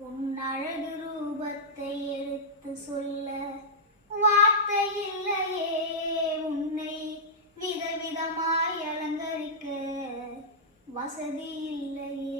உன் அழகு ரூபத்தை எடுத்து சொல்ல வார்த்தை இல்லையே. உன்னை விதவிதமாய் அலங்கரிக்க வசதி இல்லையே.